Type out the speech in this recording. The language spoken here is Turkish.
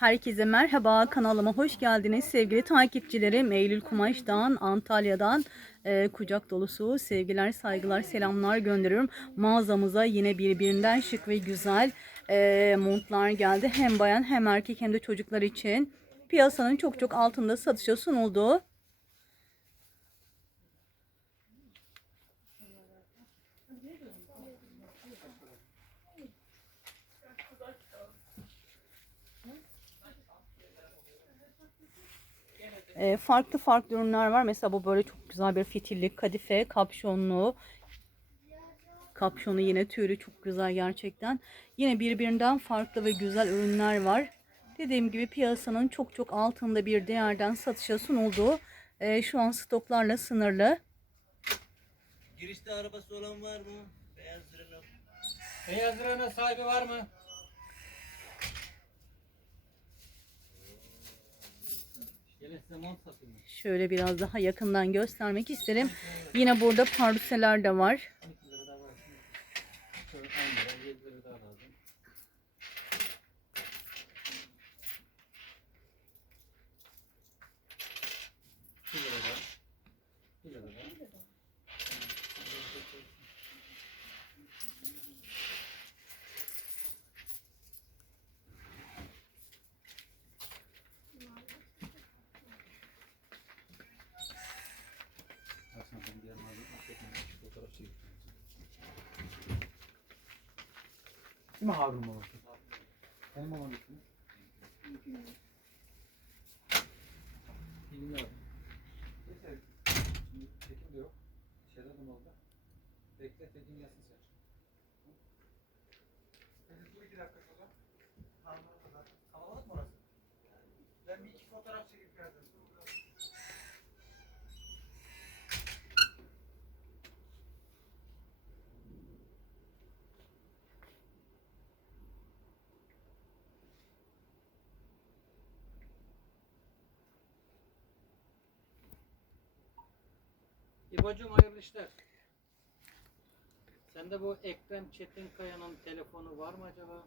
Herkese merhaba kanalıma hoş geldiniz. Sevgili takipçilerim Eylül Kumaş'tan Antalya'dan e, kucak dolusu sevgiler saygılar selamlar gönderiyorum. Mağazamıza yine birbirinden şık ve güzel e, montlar geldi. Hem bayan hem erkek hem de çocuklar için. Piyasanın çok çok altında satışa sunuldu. E, farklı farklı ürünler var. Mesela bu böyle çok güzel bir fitilli kadife kapşonlu. Kapşonu yine tüylü çok güzel gerçekten. Yine birbirinden farklı ve güzel ürünler var. Dediğim gibi piyasanın çok çok altında bir değerden satışa sunulduğu e, şu an stoklarla sınırlı. Girişte arabası olan var mı? Beyaz Renault. Beyaz Rana sahibi var mı? Şöyle biraz daha yakından göstermek isterim. Yine burada parseler de var. Değil mi Harun babası? Benim babam ismi. Bilmiyorum. Neyse. Şimdi Tekin de yok. Şeyde de oldu. Bekle Tekin gelsin sen. Peki dur iki dakika şurada. Kalabalık mı orası? Ben bir iki fotoğraf çekip geldim. İbocuğum hayırlı işler. Sende bu Ekrem Çetinkaya'nın telefonu var mı acaba?